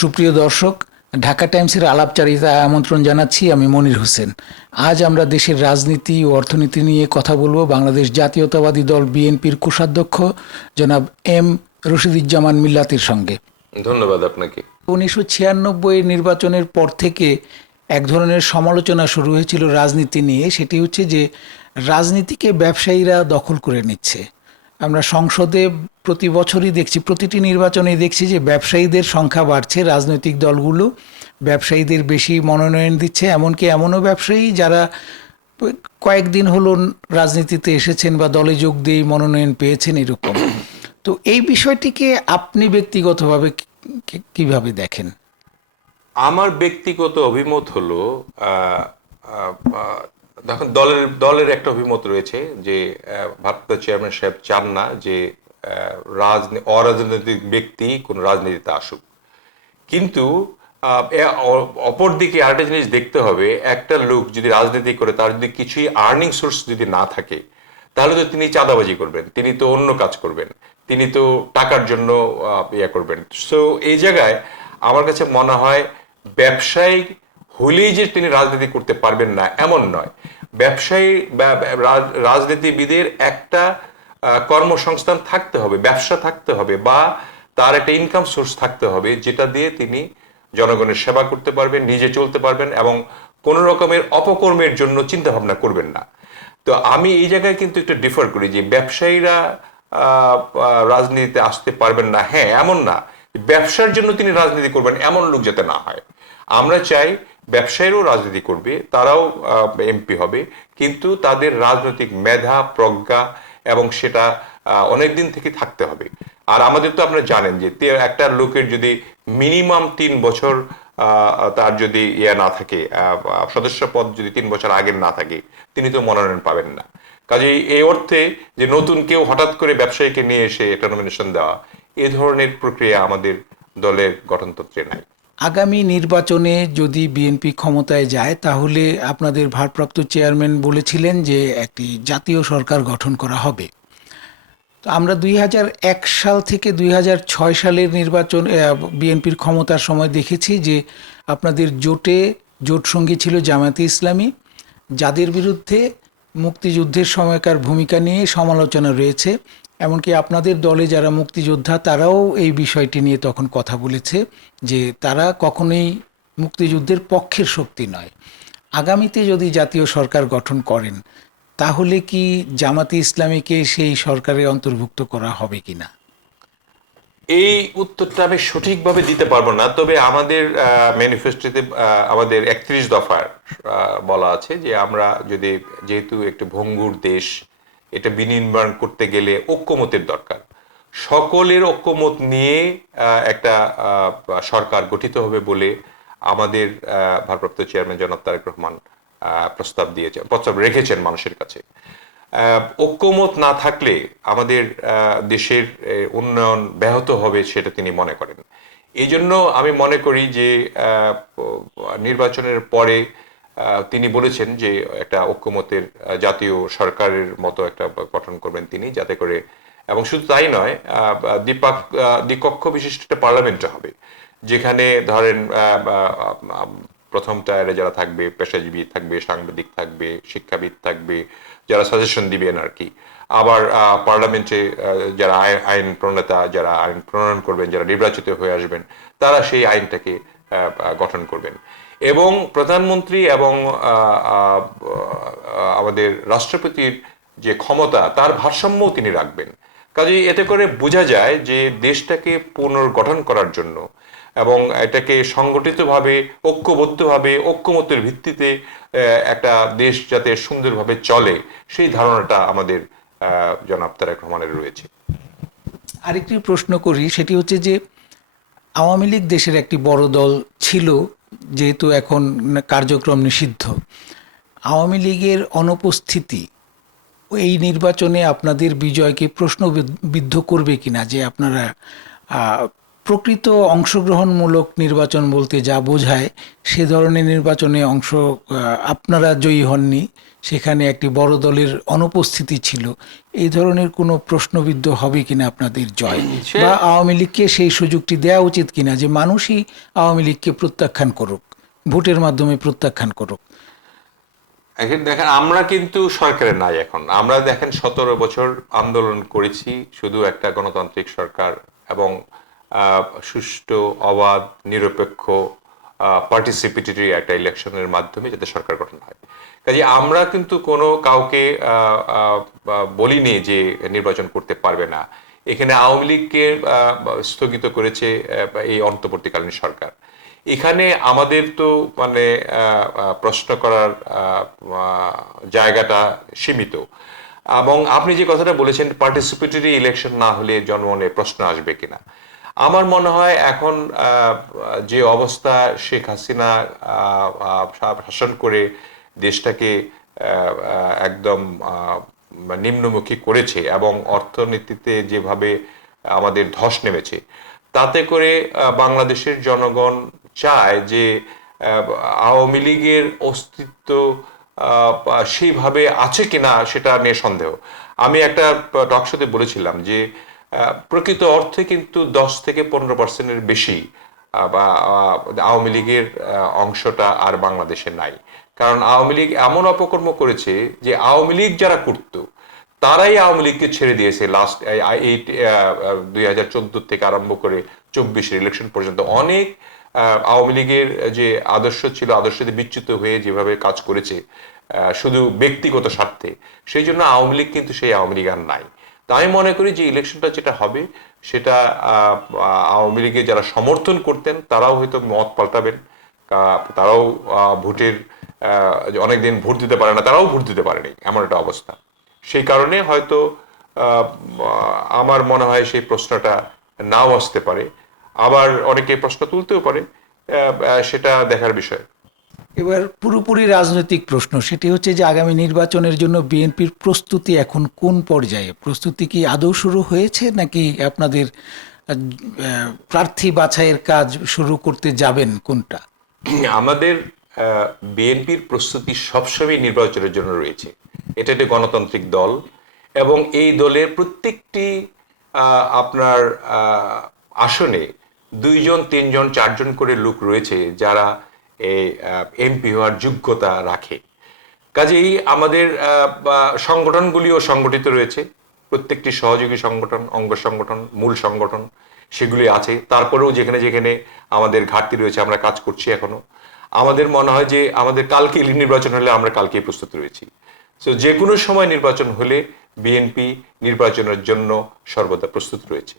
সুপ্রিয় দর্শক, ঢাকা টাইমসের আলাপচারিতায় আমন্ত্রণ জানাচ্ছি। আমি মনির হোসেন। আজ আমরা দেশের রাজনীতি ও অর্থনীতি নিয়ে কথা বলবো বাংলাদেশ জাতীয়তাবাদী দল বিএনপির কোষাধ্যক্ষ জনাব এম রশিদুজ্জামান মিল্লাতের সঙ্গে। ধন্যবাদ আপনাকে। 1996 নির্বাচনের পর থেকে এক ধরনের সমালোচনা শুরু হয়েছিল রাজনীতি নিয়ে। সেটি হচ্ছে যে রাজনীতিকে ব্যবসায়ীরা দখল করে নিচ্ছে। আমরা সংসদে প্রতি বছরই দেখছি, প্রতিটি নির্বাচনেই দেখছি যে ব্যবসায়ীদের সংখ্যা বাড়ছে। রাজনৈতিক দলগুলো ব্যবসায়ীদের বেশি মনোনয়ন দিচ্ছে, এমনকি এমনও ব্যবসায়ী যারা কয়েকদিন হলো রাজনীতিতে এসেছেন বা দলে যোগ দিয়ে মনোনয়ন পেয়েছেন, এরকম। তো এই বিষয়টিকে আপনি ব্যক্তিগতভাবে কিভাবে দেখেন? আমার ব্যক্তিগত অভিমত হলো দেখুন, দলের একটা অভিমত রয়েছে যে ভারপ্রাপ্ত চেয়ারম্যান সাহেব চান না যে অরাজনৈতিক ব্যক্তি কোন রাজনীতিতে আসুক। কিন্তু অপরদিকে আরেকটা জিনিস দেখতে হবে, একটা লোক যদি রাজনীতি করে তার যদি কিছুই আর্নিং সোর্স যদি না থাকে, তাহলে তো তিনি চাঁদাবাজি করবেন, তিনি তো অন্য কাজ করবেন, তিনি তো টাকার জন্য ইয়ে করবেন। সো এই জায়গায় আমার কাছে মনে হয় ব্যবসায়ী হলেই যে তিনি রাজনীতি করতে পারবেন না এমন নয়। ব্যবসায়ী বা রাজনীতিবিদের একটা কর্মসংস্থান থাকতে হবে, ব্যবসা থাকতে হবে, বা তার একটা ইনকাম সোর্স থাকতে হবে, যেটা দিয়ে তিনি জনগণের সেবা করতে পারবেন, নিজে চলতে পারবেন এবং কোনো রকমের অপকর্মের জন্য চিন্তা ভাবনা করবেন না। তো আমি এই জায়গায় কিন্তু একটু ডিফার করি যে ব্যবসায়ীরা রাজনীতিতে আসতে পারবেন না, হ্যাঁ এমন না, ব্যবসার জন্য তিনি রাজনীতি করবেন এমন লোক যাতে না হয়। আমরা চাই ব্যবসায়ীরাও রাজনীতি করবে, তারাও এমপি হবে, কিন্তু তাদের রাজনৈতিক মেধা প্রজ্ঞা এবং সেটা অনেক দিন থেকে থাকতে হবে। আর আমাদের তো আপনারা জানেন যে একটা লোকের যদি মিনিমাম 3 বছর তার যদি না থাকে, সদস্য পদ যদি 3 বছর আগের না থাকে, তিনি তো মনোনয়ন পাবেন না। কাজেই এই অর্থে যে নতুন কেউ হঠাৎ করে ব্যবসায়ীকে নিয়ে এসে একটা নমিনেশন দেওয়া, এ ধরনের প্রক্রিয়া আমাদের দলের গঠনতন্ত্রে নাই। আগামী নির্বাচনে যদি বিএনপি ক্ষমতায় যায়, তাহলে আপনাদের ভারপ্রাপ্ত চেয়ারম্যান বলেছিলেন যে একটি জাতীয় সরকার গঠন করা হবে। তো আমরা 2001 সাল থেকে 2006 সালের নির্বাচন, বিএনপির ক্ষমতার সময় দেখেছি যে আপনাদের জোট সঙ্গী ছিল জামায়াতে ইসলামী, যাদের বিরুদ্ধে মুক্তিযুদ্ধের সময়কার ভূমিকা নিয়ে সমালোচনা রয়েছে। এমনকি আপনাদের দলে যারা মুক্তিযোদ্ধা, তারাও এই বিষয়টি নিয়ে তখন কথা বলেছে যে তারা কখনোই মুক্তিযুদ্ধের পক্ষের শক্তি নয়। আগামীতে যদি জাতীয় সরকার গঠন করেন, তাহলে কি জামাতে ইসলামীকে সেই সরকারে অন্তর্ভুক্ত করা হবে কিনা? এই উত্তরটা আমি সঠিকভাবে দিতে পারবো না, তবে আমাদের ম্যানিফেস্টোতে আমাদের 31 দফার বলা আছে যে আমরা যদি, যেহেতু একটা ভঙ্গুর দেশ, এটা বিনির্মাণ করতে গেলে ঐক্যমতের দরকার, সকলের ঐক্যমত নিয়ে একটা সরকার গঠিত হবে বলে আমাদের ভারপ্রাপ্ত চেয়ারম্যান জনাব তারেক রহমান প্রস্তাব রেখেছেন মানুষের কাছে। ঐক্যমত না থাকলে আমাদের দেশের উন্নয়ন ব্যাহত হবে, সেটা তিনি মনে করেন। এই জন্য আমি মনে করি যে নির্বাচনের পরে তিনি বলেছেন যে একটা ঐক্যমতের জাতীয় সরকারের মতো একটা গঠন করবেন তিনি, যাতে করে, এবং শুধু তাই নয়, দ্বিকক্ষ বিশিষ্ট একটা পার্লামেন্ট হবে, যেখানে ধরেন প্রথম টায়ারে যারা থাকবে, পেশাজীবী থাকবে, সাংবাদিক থাকবে, শিক্ষাবিদ থাকবে, যারা সাজেশন দিবেন আর কি। আবার পার্লামেন্টে যারা আইন প্রণেতা, যারা আইন প্রণয়ন করবেন, যারা নির্বাচিত হয়ে আসবেন, তারা সেই আইনটাকে গঠন করবেন। এবং প্রধানমন্ত্রী এবং আমাদের রাষ্ট্রপতির যে ক্ষমতা, তার ভারসাম্যও তিনি রাখবেন। কাজেই এতে করে বোঝা যায় যে দেশটাকে পুনর্গঠন করার জন্য এবং এটাকে সংগঠিতভাবে, ঐক্যবদ্ধভাবে, ঐক্যমতের ভিত্তিতে একটা দেশ যাতে সুন্দরভাবে চলে, সেই ধারণাটা আমাদের জনাব তারেক রহমানের রয়েছে। আরেকটি প্রশ্ন করি, সেটি হচ্ছে যে আওয়ামী লীগ দেশের একটি বড় দল ছিল, যেহেতু এখন কার্যক্রম নিষিদ্ধ। আওয়ামী লীগের অনুপস্থিতি এই নির্বাচনে আপনাদের বিজয়কে প্রশ্নবিদ্ধ করবে কিনা, যে আপনারা প্রকৃত অংশগ্রহণমূলক নির্বাচন বলতে যা বোঝায় সে ধরনের নির্বাচনে আপনারা জয়ী হননি, সেখানে একটি বড় দলের অনুপস্থিতি ছিল, এই ধরনের কোনো প্রশ্নবিদ্ধ হবে কিনা আপনাদের জয়, বা আওয়ামী লীগকে সেই সুযোগটি দেওয়া উচিত কিনা যে মানুষই আওয়ামী লীগকে প্রত্যাখ্যান করুক, ভোটের মাধ্যমে প্রত্যাখ্যান করুক? এখন দেখেন, আমরা কিন্তু সরকারে নাই এখন। আমরা দেখেন 17 বছর আন্দোলন করেছি শুধু একটা গণতান্ত্রিক সরকার এবং সুষ্ঠু, অবাধ, নিরপেক্ষ, পার্টিসিপেটরি একটা ইলেকশনের মাধ্যমে যাতে সরকার গঠন হয়। কাজে আমরা কিন্তু কোনো কাউকে বলিনি যে নির্বাচন করতে পারবে না। এখানে আওয়ামী লীগকে স্থগিত করেছে এই অন্তর্বর্তীকালীন সরকার। এখানে আমাদের তো মানে প্রশ্ন করার জায়গাটা সীমিত। এবং আপনি যে কথাটা বলেছেন, পার্টিসিপেটরি ইলেকশন না হলে জনমনে প্রশ্ন আসবে কিনা, আমার মনে হয় এখন যে অবস্থা শেখ হাসিনা শাসন করে দেশটাকে একদম নিম্নমুখী করেছে এবং অর্থনীতিতে যেভাবে আমাদের ধস নেমেছে, তাতে করে বাংলাদেশের জনগণ চায় যে আওয়ামী লীগের অস্তিত্ব সেইভাবে আছে কিনা সেটা নিয়ে সন্দেহ। আমি একটা টকশোতে বলেছিলাম যে প্রকৃত অর্থে কিন্তু 10 থেকে 15% বেশি বা আওয়ামী লীগের অংশটা আর বাংলাদেশে নাই। কারণ আওয়ামী লীগ এমন অপকর্ম করেছে যে আওয়ামী লীগ যারা করত তারাই আওয়ামী লীগকে ছেড়ে দিয়েছে। লাস্ট 2014 থেকে আরম্ভ করে 24 ইলেকশন পর্যন্ত অনেক আওয়ামী লীগের যে আদর্শ ছিল, আদর্শতে বিচ্যুত হয়ে যেভাবে কাজ করেছে শুধু ব্যক্তিগত স্বার্থে, সেই জন্য আওয়ামী লীগ কিন্তু সেই আওয়ামী লীগ আর নাই। তো আমি মনে করি যে ইলেকশনটা যেটা হবে সেটা আওয়ামী লীগের যারা সমর্থন করতেন তারাও হয়তো মত পাল্টাবেন, তারাও ভোটের অনেকদিন ভোট দিতে পারে না, তারাও ভোট দিতে পারেনি, এমন একটা অবস্থা। সেই কারণে হয়তো আমার মনে হয় সেই প্রশ্নটা নাও আসতে পারে, আবার অনেকে প্রশ্ন তুলতেও পারে, সেটা দেখার বিষয়। এবার পুরোপুরি রাজনৈতিক প্রশ্ন, সেটি হচ্ছে যে আগামী নির্বাচনের জন্য বিএনপির প্রস্তুতি এখন কোন পর্যায়ে? প্রস্তুতি কি আদৌ শুরু হয়েছে, নাকি আপনাদের প্রার্থী বাছাইয়ের কাজ শুরু করতে যাবেন কোনটা? আমাদের বিএনপির প্রস্তুতি সবসময় নির্বাচনের জন্য রয়েছে। এটা একটি গণতান্ত্রিক দল এবং এই দলের প্রত্যেকটি আপনার আসনে 2 জন 3 জন 4 জন করে লোক রয়েছে যারা এমপি হওয়ার যোগ্যতা রাখে। কাজেই আমাদের সংগঠনগুলিও সংগঠিত রয়েছে, প্রত্যেকটি সহযোগী সংগঠন, অঙ্গ সংগঠন, মূল সংগঠন সেগুলি আছে। তারপরেও যেখানে যেখানে আমাদের ঘাটতি রয়েছে আমরা কাজ করছি এখনো। আমাদের মনে হয় যে আমাদের কালকে নির্বাচন হলে আমরা কালকেই প্রস্তুত রয়েছি। তো যে কোনো সময় নির্বাচন হলে বিএনপি নির্বাচনের জন্য সর্বদা প্রস্তুত রয়েছে।